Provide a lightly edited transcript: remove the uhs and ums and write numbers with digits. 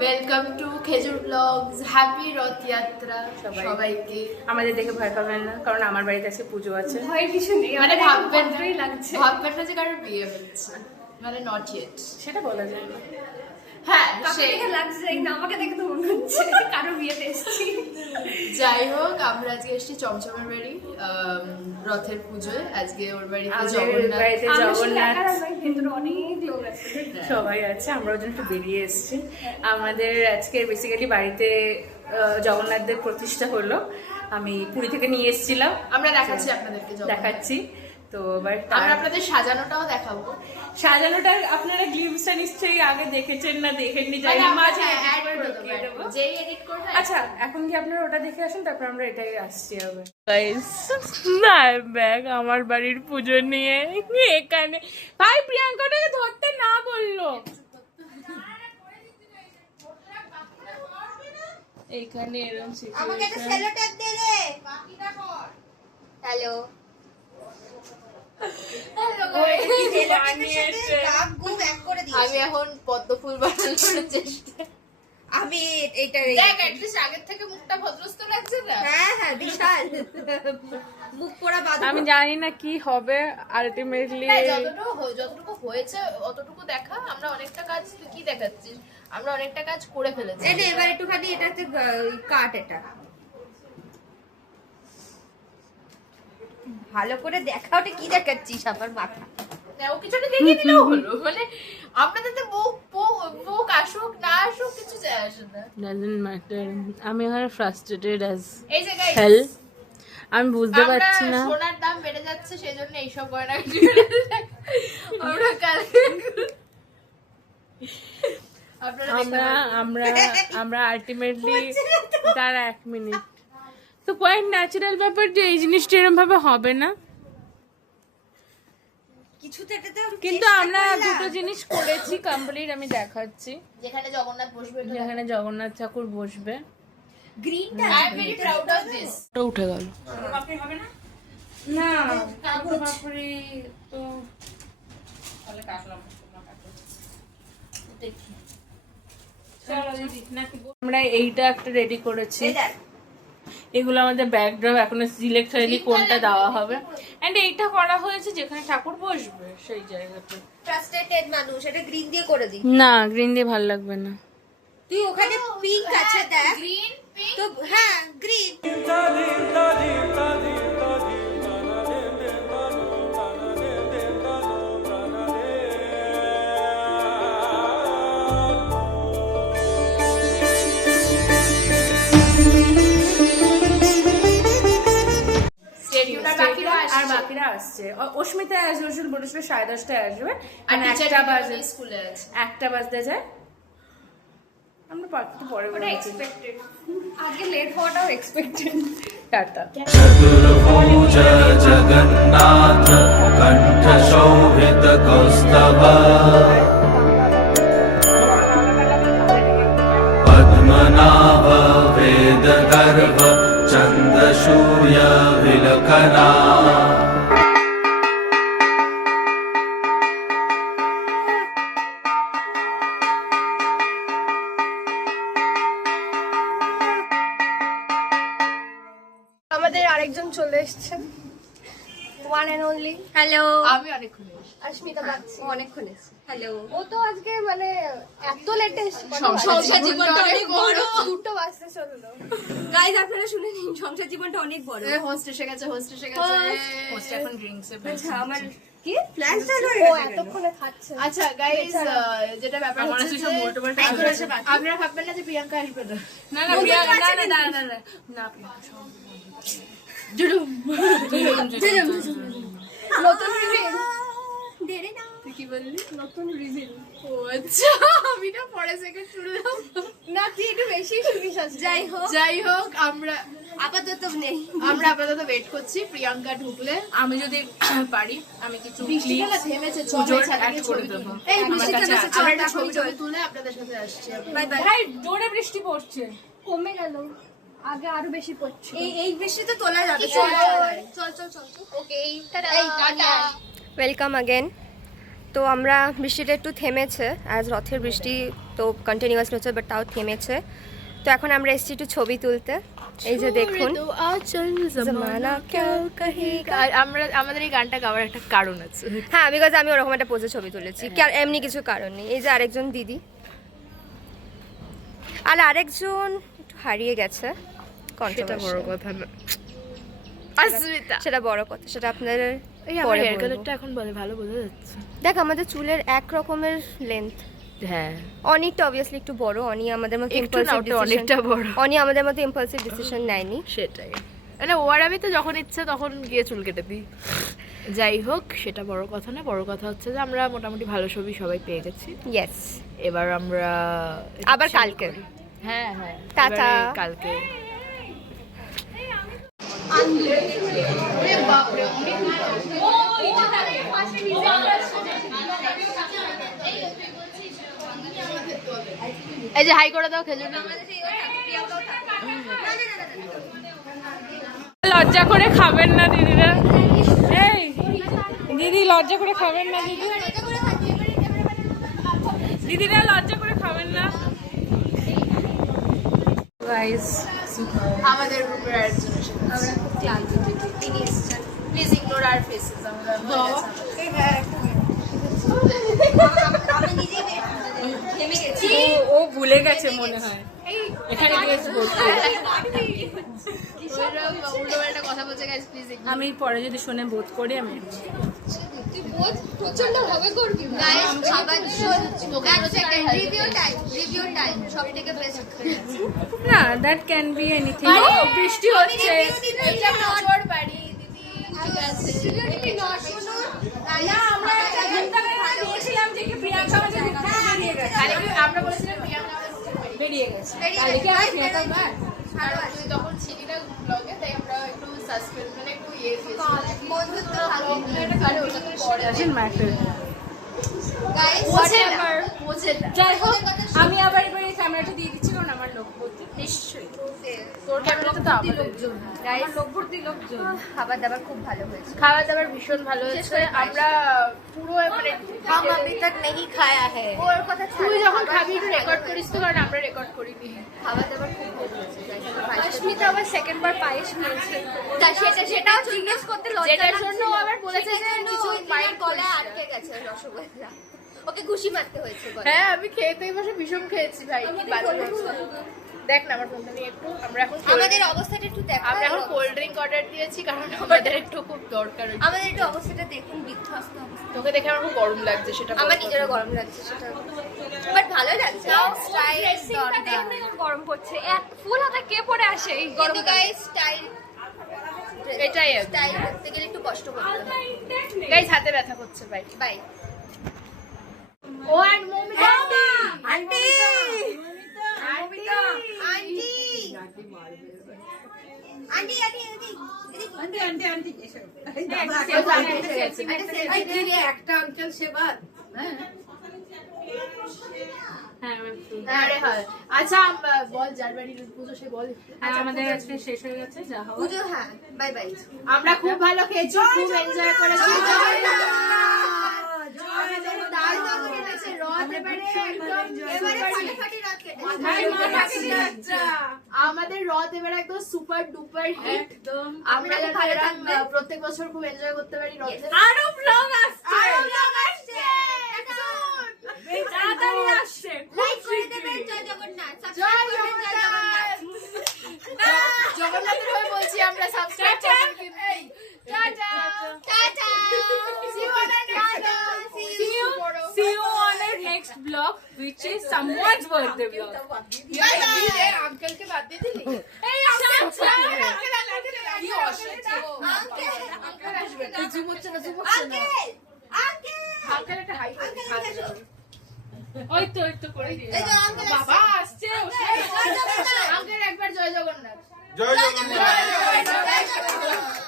Welcome to খেজুর blogs. Happy Rath Yatra সবাইকে। আমাদের দেখে ভয় পাবেন না, কারণ আমার বাড়িতে আজকে পুজো আছে। ভয় কিছু নেই, মানে ভাববেন না যে কারোর বিয়ে হচ্ছে, মানে নট ইয়েট, সেটা বলা যায় না। হ্যাঁ দেখে লাগছে না, আমাকে দেখে তো মনে হচ্ছে কারোর বিয়েতে এসেছি। যাই হোক, আমরা আজকে এসেছি চমচমের বাড়ি রথের পুজোয়। আজকে ওর বাড়িতে জগন্নাথ কিন্তু অনেক লোক আছে, সবাই আছে। আমরা ওই জন্য একটু বেরিয়ে এসেছি। আমাদের আজকে বেসিক্যালি বাড়িতে জগন্নাথদের প্রতিষ্ঠা হলো। আমি পুরী থেকে নিয়ে এসেছিলাম, আমরা দেখাচ্ছি আপনাদেরকে, দেখাচ্ছি। তো আমরা আপনাদের সাজানোটাও দেখাবো। সাজানোটা আপনারা গ্লিমসটা নিশ্চয়ই আগে দেখেছেন না দেখেননি, যাই মাঝে যেই এডিট করবে। আচ্ছা, এখন কি আপনারা ওটা দেখে আসেন, তারপর আমরা এটাই আসছি হবে। না ব্যাগ আমার বাড়ির পুজো নিয়ে এখানে ভাই প্রিয়াঙ্কাটাকে ধরতে না বললো। এইখানে এরকম আমাকে একটা সেলো ট্যাপ দে রে, বাকিটা কর। হ্যালো আমি এখন পদ্ম ফুল বানানোর চেষ্টা। আমি এইটা আগের থেকে মুখটা ভদ্রস্থ লাগছে না? হ্যাঁ বিশাল মুখ পোড়া বাঁধা। আমি জানি না কি হবে আলটিমেটলি। যতটুকু হয়েছে অতটুকু দেখা। আমরা অনেকটা কাজ, কি দেখাচ্ছিস, আমরা অনেকটা কাজ করে ফেলেছি। এবার একটুখানি এটাতে কাট, এটা ভালো করে দেখা। ওটা কি দেখাচ্ছিস আমার মাথা? ও কিছুটা দেখিয়ে দিলেও হলো, মানে আপনাদের তো মুখ আসুক না আসুক কিছু যায় আসে না। Doesn't matter. আমি এখানে ফ্রাস্ট্রেটেড অ্যাজ এই যে গাইস, হেল। আমি বুঝতে পারছি না, সোনার দাম বেড়ে যাচ্ছে, সেজন্য এইসব গয়না আমরা আমরা আলটিমেটলি তার 1 মিনিট তো কোয়াইট ন্যাচারাল ব্যাপার যে এই জিনিসটা এরকম ভাবে হবে না। কিন্তু আমরা দুটো জিনিস করেছি কমপ্লিট, আমি দেখাচ্ছি। যেখানে জগন্নাথ বসবে, যেখানে জগন্নাথ ঠাকুর বসবে, গ্রিনটা I am very proud of this. তো উঠে গেল বাপরে হবে না? না বাপরে, তো তাহলে কাটলাম দেখি। আমরা এইটা একটা রেডি করেছি। এগুলো আমাদের ব্যাকড্রপ, এখনো সিলেক্ট হয়নি কোনটা দেওয়া হবে। এন্ড এইটা করা হয়েছে যেখানে ঠাকুর বসবে সেই জায়গাতে। ফ্রাস্ট্রেটেড মানুষ, এটা গ্রিন দিয়ে করে দি। না, গ্রিন দিয়ে ভালো লাগবে না। তুই ওখানে পিঙ্ক আছে দেখ। গ্রিন পিঙ্ক, তো হ্যাঁ গ্রিন। আর বাকিরা আসছে। অস্মিতা আসবে, বলেছিল 10:30টায় আসবে, আর একটা বাজে, স্কুলে আছে, 1টা বাজতে যায়। আমরা একটু পরে এক্সপেক্টেড, আগে লেট হওয়াটাও এক্সপেক্টেড। টাটা। चतुर्भुज जगन्नाथ कंठ शोभित कौस्तभ पद्मनाभ वेद गर्भ चंद्रशूय विलकना আমাদের আরেকজন চলে এসেছেন, ওয়ান এন্ড অনলি। হ্যালো, আমি অনেকক্ষণ অস্মিতা বাগচি অনেকক্ষণ এসেছে। হ্যালো, ও তো আজকে মানে এত লেটে এসেছে, সংসার জীবনটা অনেক বড়। 2টো বাজতে চললো। গাইস আপনারা শুনে নিন, সংসার জীবনটা অনেক বড়। হোস্ট এসে গেছে, হোস্ট এখন ড্রিঙ্কস এ। আচ্ছা, আমার কি ফ্ল্যাশ টাইল হয়ে গেছে, ও এতক্ষণে খাচ্ছে। আচ্ছা গাইস, যেটা ব্যাপার হচ্ছে যে আপনারা ভাববেন না যে প্রিয়াঙ্কা আসবে না। না না প্রিয়াঙ্কা, না না না না প্রিয়াঙ্কা নতুন রিভিল দেরে না। তুই কি বললি? নতুন রিভিল। ও আচ্ছা, আমি না পরে সেকেন্ড শুনলাম। না কি একটু বেশি শুনিস। যাই হোক, আমরা আপাতত নেই, আমরা আপাতত ওয়েট করছি প্রিয়াঙ্কা ঢুকলে। আমি যদি পারি আমি কিছু বৃষ্টিটা থেমেছে, পুজোর অ্যাড করে দেবো। এই বৃষ্টি থেমেছে, আমরা একটা ছবি তুলে আপনাদের সাথে আসছি। Bye bye. ভাই জোরে বৃষ্টি পড়ছে, কমে গেল, আগে আরো বেশি পড়ছে। এই বৃষ্টি তো তোলা যাবে। চল চল চল, ওকে টাটা। Welcome again. তো আমরা বৃষ্টিটা একটু থেমেছে, অ্যাজ রথের বৃষ্টি তো কন্টিনিউয়াসলি হচ্ছে, বাট তাও থেমেছে। তো এখন আমরা এসেছি একটু ছবি তুলতে। এই যে দেখুন, জামানা কেউ কহেগা। আর আমাদের এই গানটা গাওয়ার একটা কারণ আছে। হ্যাঁ, বিকজ আমি ওরকম একটা পোজে ছবি তুলেছি, এমনি কিছু কারণ নেই। এই যে আরেকজন দিদি, আর আরেকজন একটু হারিয়ে গেছে, সেটা বড় কথা না। আসমিতা, সেটা বড় কথা, সেটা আপনাদের এই আমার পরে হেয়ার বলবো। কালারটা এখন বলে ভালো বোঝা যাচ্ছে। দেখ আমাদের চুলের এক রকমের লেন্থ, হ্যাঁ অনিটা অবভিয়াসলি একটু বড়, অনি আমাদের মতো একটু না, ওটা অনেকটা বড়। অনি আমাদের মতো ইম্পালসিভ ডিসিশন নেয়নি। সেটাই, মানে ওর আমি তো যখন ইচ্ছে তখন গিয়ে চুল কেটে দিই। যাই হোক, সেটা বড় কথা না। বড় কথা হচ্ছে যে আমরা মোটামুটি ভালো ছবি সবাই পেয়ে গেছি। ইয়েস, এবার আমরা আবার কালকে। হ্যাঁ হ্যাঁ, টাটা। এবারে কালকে। এই যে হাই করে দাও খেজুর। লজ্জা করে খাবেন না দিদিরা, এই দিদি লজ্জা করে খাবেন না, দিদিরা লজ্জা করে খাবেন না। গাইস আমাদের গ্রুপের আরেকজন প্লিজ ইগনোর আওয়ার ফেসেস। ও ভুলে গেছে মনে হয় এখানে গেস বলতে। একটা কথা বলছে গাইস, প্লিজ আমি পরে যদি শুনে বোধ করি আমি প্রচন্ড ভাবে করবি গাইস। খাবার রিভিউ টাইম সবথেকে বেস্ট। না, দ্যাট ক্যান বি এনিথিং। বৃষ্টি হচ্ছে, এটা নজর বাড়ি দিদি, ঠিক আছে। আমরা দিয়েছিলাম যে প্রিয়াঙ্কা আমাদের বেরিয়ে গেছে, আমরা বলেছিলাম প্রিয়াঙ্কা বেরিয়ে গেছে, কালকে আর প্রিয়াঙ্কা বাদ। আর তুই তখন ছিলি না ব্লগে, তাই আমরা একটু সাসপেন্স মানে একটু ইয়ে বন্ধুত্ব তাহলে ওটা তো পরে Doesn't matter. বোঝে না। যাই হোক, আমি আবার এবার এই ক্যামেরাটা দিয়ে দিচ্ছি কারণ আমার লোক ভর্তি। নিশ্চয়ই তোর ক্যামেরাতে তো আমাদের লোকজন, আমার লোক ভর্তি লোকজন। খাবার দাবার খুব ভালো হয়েছে। খাওয়া দাবার ভীষণ ভালো হয়েছে। আমরা পুরো মানে हम अभी तक नहीं खाया है। ওর কথা তুই যখন খাবি একটু রেকর্ড করিস তো, কারণ আমরা রেকর্ড করিনি। খাবার দাবার খুব ভালো হয়েছে। অস্মিতা আবার সেকেন্ড বার পায়েস নিয়েছে, সেটাও জিজ্ঞেস করতে লজ্জা যেটার লাগছে। জন্য ও আবার বলেছে যে কিছু মাইন্ড গলায় আটকে গেছে রসগোল্লা, ওকে ঘুষি মারতে হয়েছে গলায়। হ্যাঁ, আমি খেতেই বসে ভীষণ খেয়েছি ভাই, কি বাজে লাগছে। দেখ না আমার ফোনটা নিয়ে একটু, আমরা এখন আমাদের অবস্থাটা একটু দেখো। আমরা এখন কোল্ড ড্রিঙ্ক অর্ডার দিয়েছি কারণ আমাদের একটু খুব দরকার। আমাদের একটু অবস্থাটা দেখুন, বিধ্বস্ত অবস্থা। তোকে দেখে আমার খুব গরম লাগছে, সেটা আমার নিজেরও গরম লাগছে সেটা, বাট ভালো লাগছে। গরম পড়ছে, এক ফুল হাতে কে পরে আসে এই গরম। কিন্তু গাইস স্টাইল এটাই আর কি। স্টাইল করতে গেলে একটু কষ্ট করতে হবে। গাইস হাতে ব্যথা করছে ভাই। বাই। ও আর মমিতা আন্টি একটা আঙ্কেল সেবা। আরে হয়। আচ্ছা বল, যার বাড়ির পুজো সে বল। আমাদের আজকে শেষ হয়ে গেছে, যা হোক পুজো, হ্যাঁ বাই বাই। আমরা খুব ভালো খেয়েছি, খুব এনজয় করেছি। আমাদের রথ এবার একদম সুপার ডুপার হিট। আমরা প্রত্যেক বছর খুব এনজয় করতে পারি রথে। আরো ব্লগ আসছে, তাড়াতাড়ি আসছে। লাইক করে দেবেন। জয় জগন্নাথ। জয় সাবস্ক্রাইব করবেন। জয় জগন্নাথ। জগন্নাথের হয়ে বলছি আমরা, সাবস্ক্রাইব করবেন কিন্তু। Tata tata. See you on our next vlog, which is someone's birthday vlog. আঙ্কেলকে বাদ দিয়ে দিলি? এই কি অসহ্য। আঙ্কেল আসবে না। জুম হচ্ছে না, জুম হচ্ছে না। আঙ্কেল একটা হাই করে ওই তো করে দিয়ে বাবা আসছে। আঙ্কেল একবার জয় জগন্নাথ। জয় জগন্নাথ। জয় জগন্নাথ।